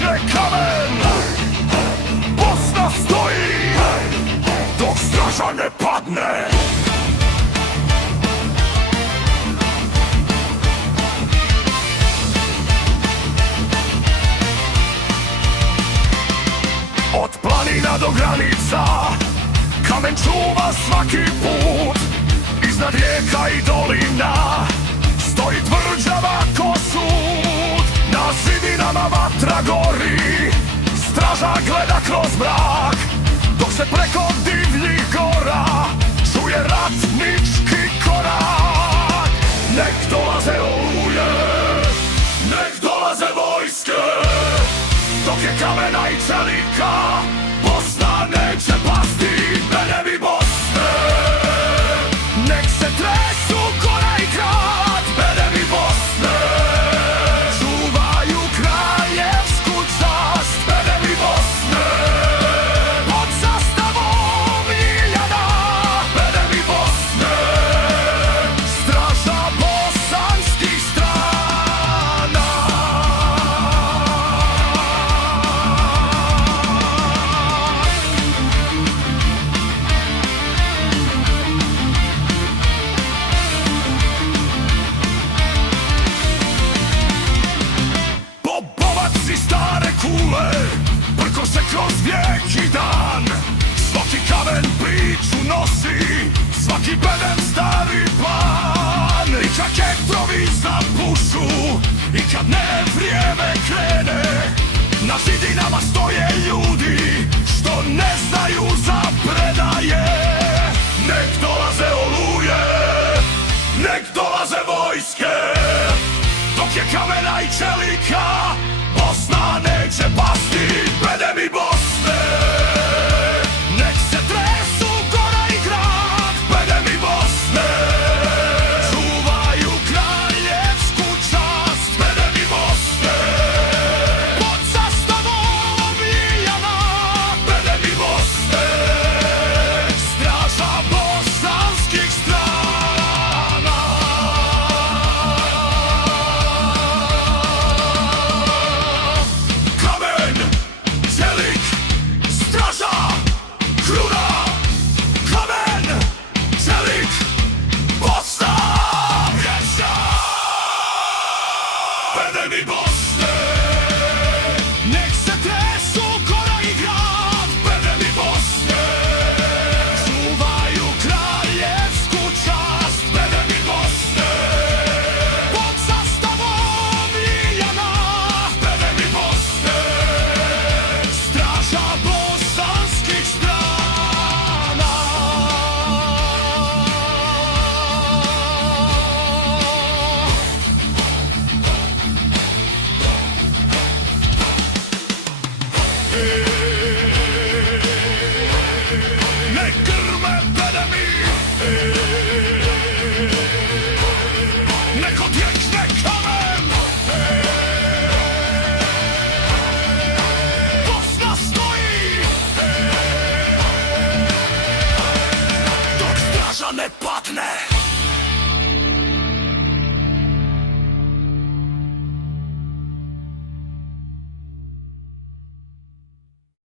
pukne kamen, Bosna stoji dok straža ne padne. Od planina do granica kamen čuva svaki put. Iznad rijeka i dolina stoji tvrđava ko sud. Na zidinama vatra gori, straža gleda kroz mrak, dok se preko divljih gora čuje ratnički korak. Nek dolaze oluje, nek dolaze vojske, dok je kamena i čelika, Bosna neće pasti, benevi Bosne. Nek se tresu gora i grad, benevi Bosne. Čuvaju kraljevsku čast, benevi Bosne. Pod zastavom Ljiljana, benevi Bosne. Straža bosanskih strana. Bobovac iz stare kule prkoše kroz vijek i dan. Svaki kamen priču nosi, svaki bedem stari plan. I kad ketrovi zapušu, i kad ne vrijeme krene, na zidinama stoje ljudi što ne znaju za predaje. Nek dolaze oluje, nek dolaze vojske, dok je kamena i čelika, Bosna neće pasti, benevi Bosne. Nek se tresu gora i grad, benevi Bosne. Čuvaju kraljevsku čast, benevi Bosne. Pod zastavom Ljiljana, benevi Bosne. Straža bosanskih strana. Kamen, čelik, straža, kruna. Kamen, čelik, Bosna vječna, benevi Bosne.